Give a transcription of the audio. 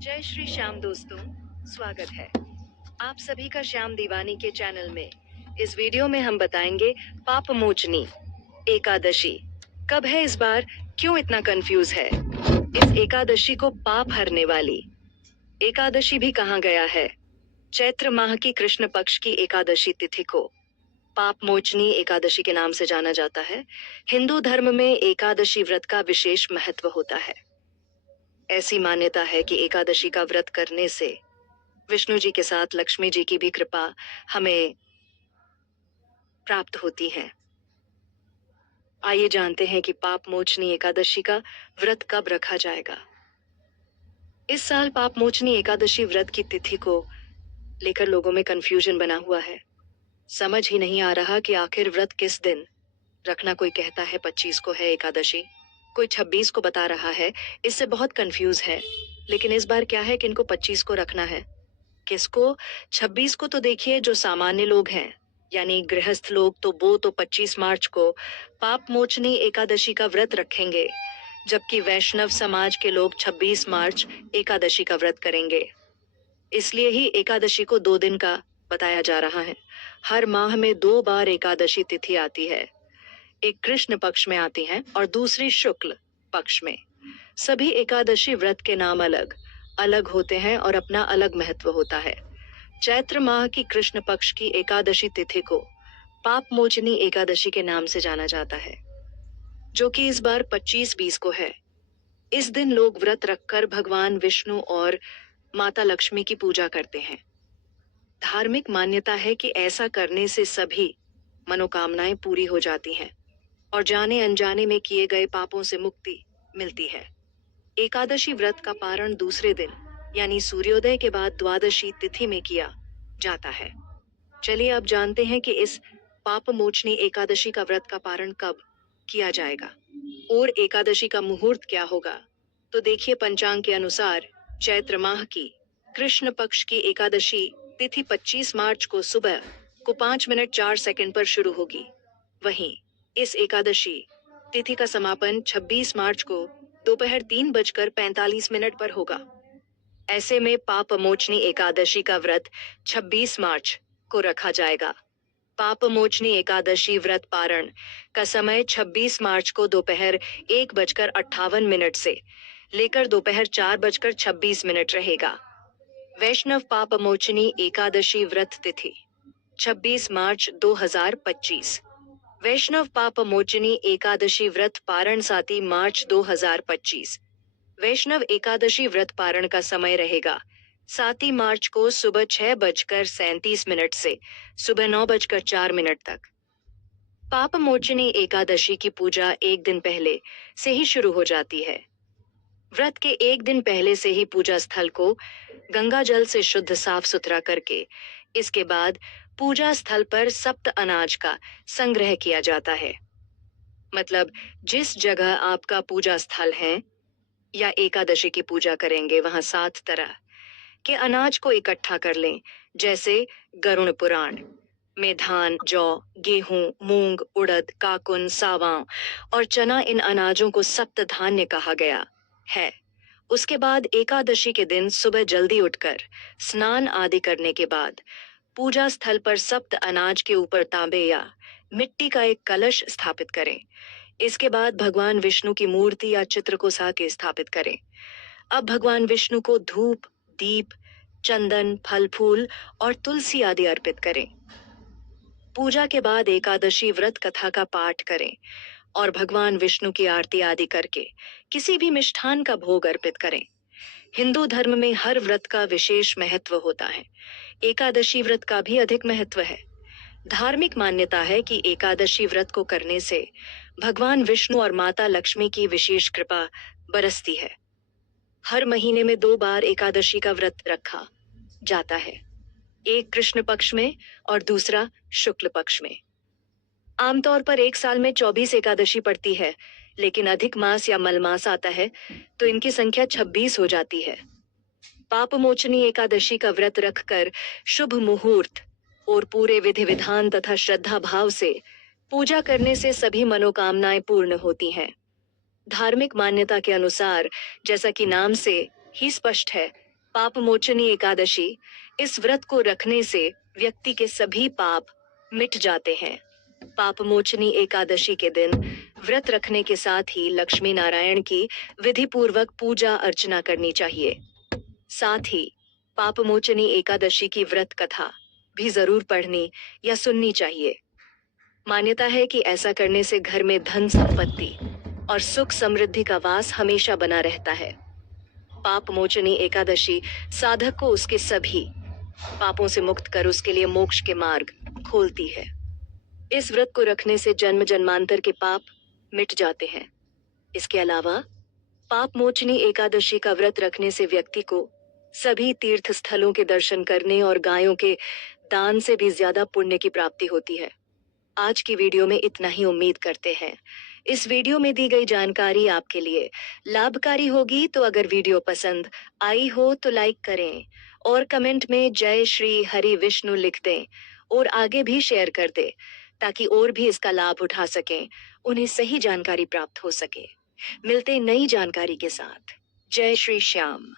जय श्री श्याम दोस्तों, स्वागत है आप सभी का श्याम दीवानी के चैनल में। इस वीडियो में हम बताएंगे पाप मोचनी एकादशी कब है इस बार, क्यों इतना कंफ्यूज है। इस एकादशी को पाप हरने वाली एकादशी भी कहा गया है। चैत्र माह की कृष्ण पक्ष की एकादशी तिथि को पाप मोचनी एकादशी के नाम से जाना जाता है। हिंदू धर्म में एकादशी व्रत का विशेष महत्व होता है। ऐसी मान्यता है कि एकादशी का व्रत करने से विष्णु जी के साथ लक्ष्मी जी की भी कृपा हमें प्राप्त होती है। आइए जानते हैं कि पाप मोचनी एकादशी का व्रत कब रखा जाएगा। इस साल पाप मोचनी एकादशी व्रत की तिथि को लेकर लोगों में कंफ्यूजन बना हुआ है। समझ ही नहीं आ रहा कि आखिर व्रत किस दिन रखना। कोई कहता है 25 को है एकादशी, कोई 26 को बता रहा है। इससे बहुत कंफ्यूज है। लेकिन इस बार क्या है कि इनको 25 को रखना है, किसको 26 को? तो देखिए, जो सामान्य लोग हैं यानी गृहस्थ लोग, तो वो तो 25 मार्च को पाप मोचनी एकादशी का व्रत रखेंगे, जबकि वैष्णव समाज के लोग 26 मार्च एकादशी का व्रत करेंगे। इसलिए ही एकादशी को 2 दिन का बताया जा रहा है। हर माह में 2 बार एकादशी तिथि आती है। एक कृष्ण पक्ष में आती है और दूसरी शुक्ल पक्ष में। सभी एकादशी व्रत के नाम अलग अलग होते हैं और अपना अलग महत्व होता है। चैत्र माह की कृष्ण पक्ष की एकादशी तिथि को पाप मोचनी एकादशी के नाम से जाना जाता है, जो कि इस बार 25-20 को है। इस दिन लोग व्रत रखकर भगवान विष्णु और माता लक्ष्मी की पूजा करते हैं। धार्मिक मान्यता है कि ऐसा करने से सभी मनोकामनाएं पूरी हो जाती हैं और जाने अनजाने में किए गए पापों से मुक्ति मिलती है। एकादशी व्रत का पारण दूसरे दिन यानी सूर्योदय के बाद द्वादशी तिथि में किया जाता है। चलिए अब जानते हैं कि इस पाप मोचनी एकादशी का व्रत का पारण कब किया जाएगा और एकादशी का मुहूर्त क्या होगा। तो देखिए, पंचांग के अनुसार चैत्र माह की कृष्ण पक्ष की एकादशी तिथि 25 मार्च को सुबह को 5 मिनट 4 सेकंड पर शुरू होगी। वहीं इस एकादशी तिथि का समापन 26 मार्च को दोपहर 3:45 पर होगा। ऐसे में पाप मोचनी एकादशी का व्रत 26 मार्च को रखा जाएगा। पाप मोचनी एकादशी व्रत पारण का समय 26 मार्च को दोपहर 1:58 से लेकर दोपहर 4:26 रहेगा। वैष्णव पाप मोचनी एकादशी व्रत तिथि 26 मार्च 2025। वैष्णव पाप मोचनी एकादशी व्रत पारण 7 मार्च 2025। वैष्णव एकादशी व्रत पारण का समय रहेगा 7 मार्च को सुबह 6:37 से सुबह 9:04 तक। पाप मोचनी एकादशी की पूजा एक दिन पहले से ही शुरू हो जाती है। व्रत के एक दिन पहले से ही पूजा स्थल को गंगा जल से शुद्ध साफ सुथरा करके इसके बाद पूजा स्थल पर सप्त अनाज का संग्रह किया जाता है। मतलब जिस जगह आपका पूजा स्थल है या एकादशी की पूजा करेंगे, वहां 7 तरह के अनाज को इकट्ठा कर लें। जैसे गरुड़ पुराण में धान, जौ, गेहूं, मूंग, उड़द, काकुन, सावां और चना, इन अनाजों को सप्त धान्य कहा गया है। उसके बाद एकादशी के दिन सुबह जल्दी उठकर स्नान आदि करने के बाद पूजा स्थल पर सप्त अनाज के ऊपर तांबे या मिट्टी का एक कलश स्थापित करें। इसके बाद भगवान विष्णु की मूर्ति या चित्र को साके स्थापित करें। अब भगवान विष्णु को धूप, दीप, चंदन, फल फूल और तुलसी आदि अर्पित करें। पूजा के बाद एकादशी व्रत कथा का पाठ करें और भगवान विष्णु की आरती आदि करके किसी भी मिष्ठान का भोग अर्पित करें। हिंदू धर्म में हर व्रत का विशेष महत्व होता है। एकादशी व्रत का भी अधिक महत्व है। धार्मिक मान्यता है कि एकादशी व्रत को करने से भगवान विष्णु और माता लक्ष्मी की विशेष कृपा बरसती है। हर महीने में 2 बार एकादशी का व्रत रखा जाता है, एक कृष्ण पक्ष में और दूसरा शुक्ल पक्ष में। आमतौर पर एक साल में 24 एकादशी पड़ती है, लेकिन अधिक मास या मलमास आता है तो इनकी संख्या 26 हो जाती है। पाप मोचनी एकादशी का व्रत रखकर शुभ मुहूर्त और पूरे विधि विधान तथा श्रद्धा भाव से पूजा करने से सभी मनोकामनाएं पूर्ण होती हैं। धार्मिक मान्यता के अनुसार, जैसा कि नाम से ही स्पष्ट है, पापमोचनी एकादशी, इस व्रत को रखने से व्यक्ति के सभी पाप मिट जाते हैं। पापमोचनी एकादशी के दिन व्रत रखने के साथ ही लक्ष्मी नारायण की विधि पूर्वक पूजा अर्चना करनी चाहिए। साथ ही पापमोचनी एकादशी की व्रत कथा भी जरूर पढ़नी या सुननी चाहिए। मान्यता है कि ऐसा करने से घर में धन संपत्ति और सुख समृद्धि का वास हमेशा बना रहता है। पापमोचनी एकादशी साधक को उसके सभी पापों से मुक्त कर उसके लिए मोक्ष के मार्ग खोलती है। इस व्रत को रखने से जन्म जन्मांतर के पाप मिट जाते हैं। इसके अलावा पापमोचनी एकादशी का व्रत रखने से व्यक्ति को सभी तीर्थ स्थलों के दर्शन करने और गायों के दान से भी ज्यादा पुण्य की प्राप्ति होती है। आज की वीडियो में इतना ही, उम्मीद करते हैं इस वीडियो में दी गई जानकारी आपके लिए लाभकारी होगी। तो अगर वीडियो पसंद आई हो तो लाइक करें और कमेंट में जय श्री हरि विष्णु लिख दें और आगे भी शेयर कर दें ताकि और भी इसका लाभ उठा सकें, उन्हें सही जानकारी प्राप्त हो सके। मिलते नई जानकारी के साथ। जय श्री श्याम।